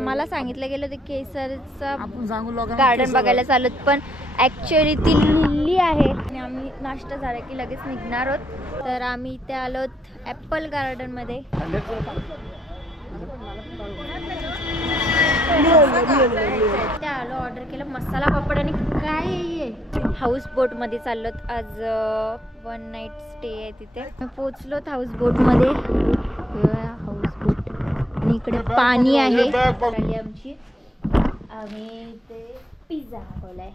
आम्हाला सांगितलं गेलं ते केसरचं गार्डन बघायला चालत, पण ॲक्च्युअली ती लिहिली आहे आणि आम्ही नाश्ता झाला की लगेच निघणार आहोत. तर आम्ही इथे आलो ॲपल गार्डनमध्ये. इथे आलो, ऑर्डर केलं मसाला पापड आणि काय आहे हाऊस बोटमध्ये चाललोत आज. 1 नाईट स्टे आहे तिथे. पोचलोत हाऊस बोटमध्ये. हाऊस बोट आणि इकडे पाणी आहे. आमची आम्ही ते पिझ्झा मागवलाय.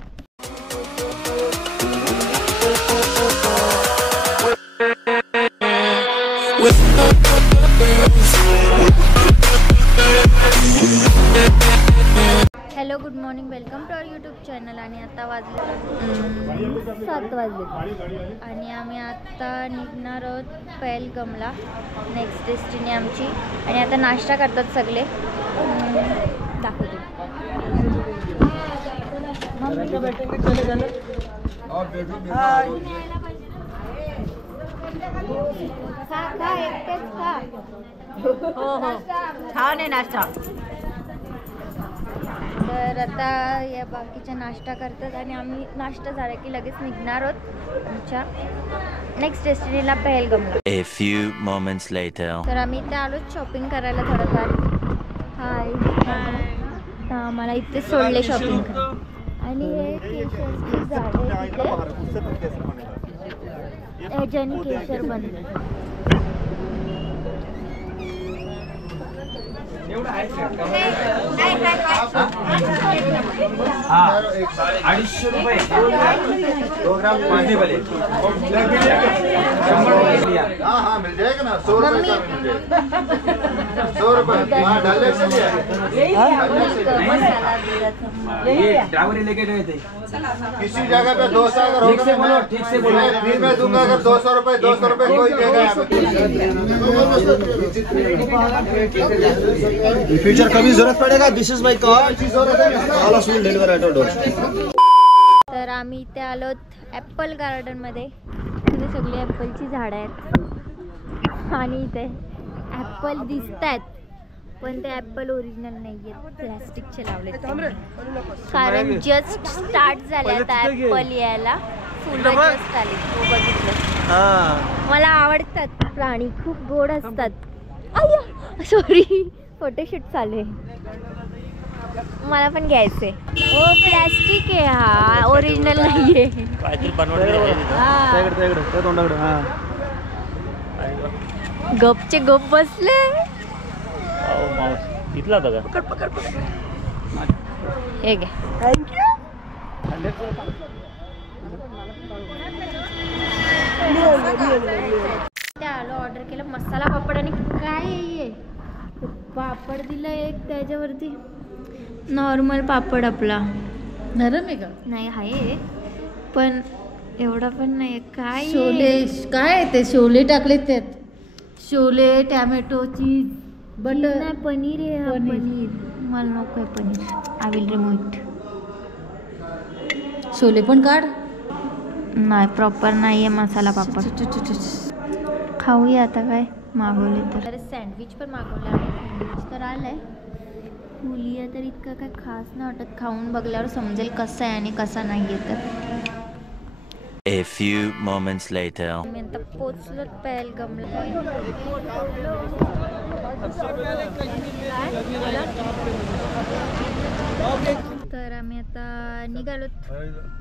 Hello, good morning, welcome to our YouTube channel. आणि आता वाजले 7 वाजले आणि आम्ही आता निघणार आहोत पहलगामला. नेक्स्ट डेस्टिनी आमची. आणि आता नाश्ता करतात सगळे. दाखवते. छान आहे नाश्ता. तर आता या बाकीच्या नाश्ता करतात आणि आम्ही नाश्ता झाला की लगेच निघणार आहोत आमच्या next डेस्टिनीला पहलगामला. A few moments later. तर आम्ही इथे आलो शॉपिंग करायला थोडंफार. हाय, मला इथे सोडले शॉपिंग करायला. आणि हे केशरची झाडं ह्याच्याने केशर बनले. ₹250 मिल जाएगा ना. 100 रुपए का मिल जाएगा. 100 रुपए लेके गए थे. किसी जगह पे 200 अगर होगा ठीक से बोलो. फिर मैं दूंगा अगर 200 रुपए 200 रुपए कोई देगा. फ्यूचर कभी जरूरत पड़ेगा. This is my car. All of you deliver at door. तर आम्ही इथे आलो ॲपल गार्डनमध्ये. इथे सगळी ॲपलची झाडं आहेत आणि इथे ॲपल दिसत आहेत, पण ते ॲपल ओरिजिनल नाही आहेत, प्लॅस्टिकचे लावले. कारण जस्ट स्टार्ट झाले आता ॲपल यायला. फुलं जस्ट आली. हो, बघितलं. मला आवडतात प्राणी, खूप गोड असतात. सॉरी, फोटोशूट चालू आहे. मला पण घ्यायचंय. ओ, प्लॅस्टिक आहे हा, ओरिजिनल नाहीये. गपचे गप बसले. इथला होता का? हे घे. थँक्यू. ते आलो, ऑर्डर केलं मसाला पापड आणि काय आहे पापड दिलं एक, त्याच्यावरती नॉर्मल पापड आपला. नरम आहे का? नाही आहे, पण एवढा पण नाही. काय शोले काय ते शोले टाकले त्यात. शोले, टॅमॅटो, चीज, बटर. नाही, पनीर आहे. हा, पनीर मला नको आहे paneer. I will remove it. Sholay पण काढ. नाही, प्रॉपर नाही आहे मसाला पापड. खाऊया आता काय मागवले तर. सँडविच पण मागवलं आहे. सँडविच तर आलं आहे. फुलिया तर इतकं काय खास नाही वाटत. खाऊन बघल्यावर समजेल कसं आहे आणि कसं नाही आहे. तर A few moments later. मी आता पोचलो पहलगामला. तर आम्ही आता निघालो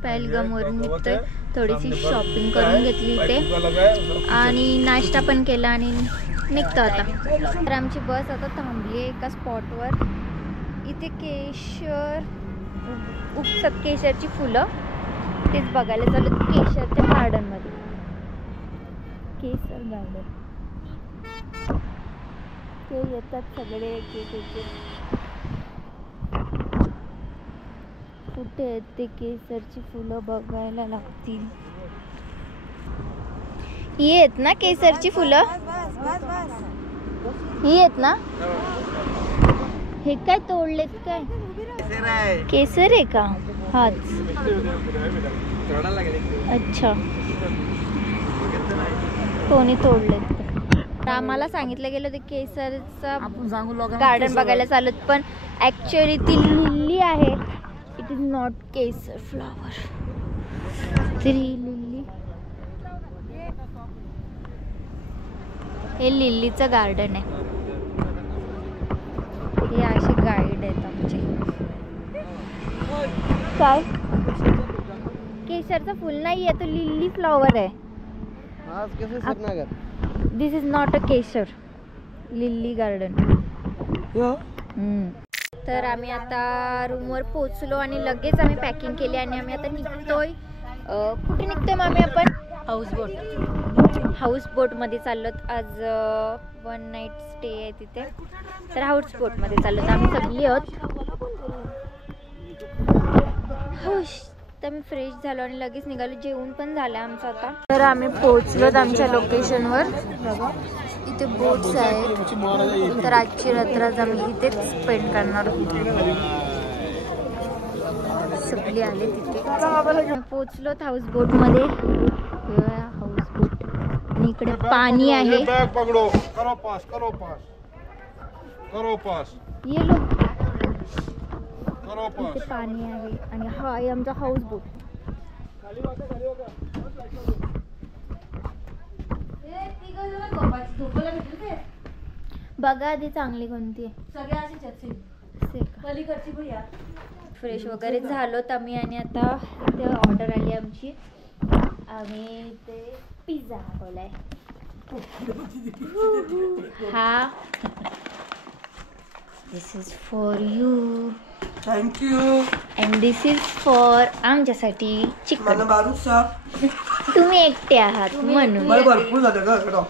पहलगामवरून. निघतोय. थोडीशी शॉपिंग करून घेतली इथे आणि नाश्ता पण केला आणि निघतो आता. तर आमची बस आता थांबली आहे एका स्पॉटवर. इथे केशर उपसत, केशरची फुलं तेच बघायला चालू. केशरच्या गार्डनमध्ये. केसर गार्डन. ते येतात सगळे एक एक. कुठे आहेत ते केसरची फुलं बघायला लागतील. ही आहेत ना केसरची फुलं? ही आहेत ना? हे काय तोडलेत काय? केसर आहे का? हाच. अच्छा, कोणी तोडलेत. आम्हाला सांगितलं गेलं होतं केसरचं आपण सांगू लोकांना गार्डन बघायला चालत, पण ऍक्च्युअली ती लिली आहे. It is not Kesar flower. तरी लिली, हे लिलीचं गार्डन आहे. हे असे गाईड आहेत आमचे. काय केसरचं फुल नाही आहे, तो लिली फ्लॉवर आहे. This is not a kesar, lily garden. तर आम्ही आता रूमवर पोचलो आणि लगेच आम्ही पॅकिंग केली आणि आम्ही आता निघतोय. कुठे निघतोय मामी आपण? हाऊस बोटमध्ये चाललोत. आज 1 नाईट स्टे आहे तिथे, तर हाऊस बोटमध्ये चाललोत आम्ही सगळी आहोत. तर मी फ्रेश झालो आणि लगेच निघालो. जेवण पण झालं आमचं आता. तर आम्ही पोहोचलोत आमच्या लोकेशनवर. इथे बोट्स आहेत, तर आजची रात्र आम्ही इथेच स्पेंड करणार आहोत. सगळे आले तिथे. पोहोचलोत हाऊस बोटमध्ये. हाऊस बोट आणि इकडे पाणी आहे. पकडो, करो पास, करो पास, करो पास, ये लो. करो पास. इथे पाणी आहे आणि हा आहे आमचा हाऊस बोट. बघा आधी चांगली कोणती आहे. फ्रेश वगैरे झालोत आम्ही आणि आता इथे ऑर्डर आली आमची. आम्ही इथे पिझ्झा मागवलाय. हा, this is for you. Thank you. And this is for आमच्यासाठी चिकन. तुम्ही एकटे आहात म्हणून. भरपूर झालं का?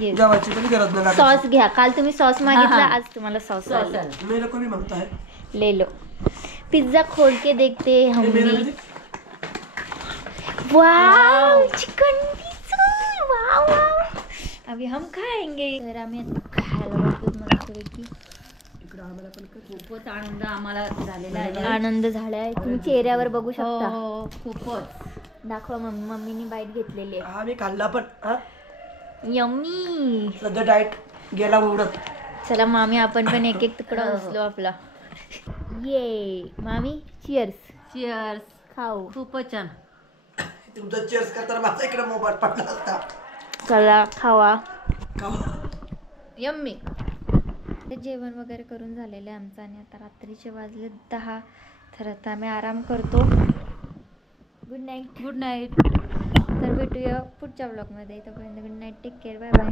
Yes. जेवायची तरी गरज नाही. सॉस घ्या. काल तुम्ही सॉस मागितला, आज तुम्हाला सॉस मेरे को भी मांगता है. ले लो. पिज्जा खोल के देखते हैं हम भी. Wow, chicken pizza. Wow wow, अभी हम खाएंगे. तर आम्ही आता खायला बसलो मस्तपैकी. इकडं आम्हाला पण खूपच आनंद आम्हाला झालेला आहे. आनंद झालाय, तुम्ही चेहऱ्यावर बघू शकता. हो, खूपच. दाखवा. मम्मीने बाईट घेतलेली आहे. हा मी खाल्ला पण. हा यम्मी. सध्या डाएट गेला उडत. चला मामी, आपण पण एक एक तुकडा उचलो आपला. ये मामी, चिअर्स. चिअर्स. खाऊ. खूपच छान. तुमचं चेअर्स करताना माझा इकडे मोबाईल पडला असता. चला खावा. यम्मी. जेवण वगैरे करून झालेलं आहे आमचं आणि आता रात्रीचे वाजले 10. तर आता आम्ही आराम करतो. Good night. Good night. तर भेटूया पुढच्या ब्लॉगमध्ये. तोपर्यंत good night. Take care. Bye bye.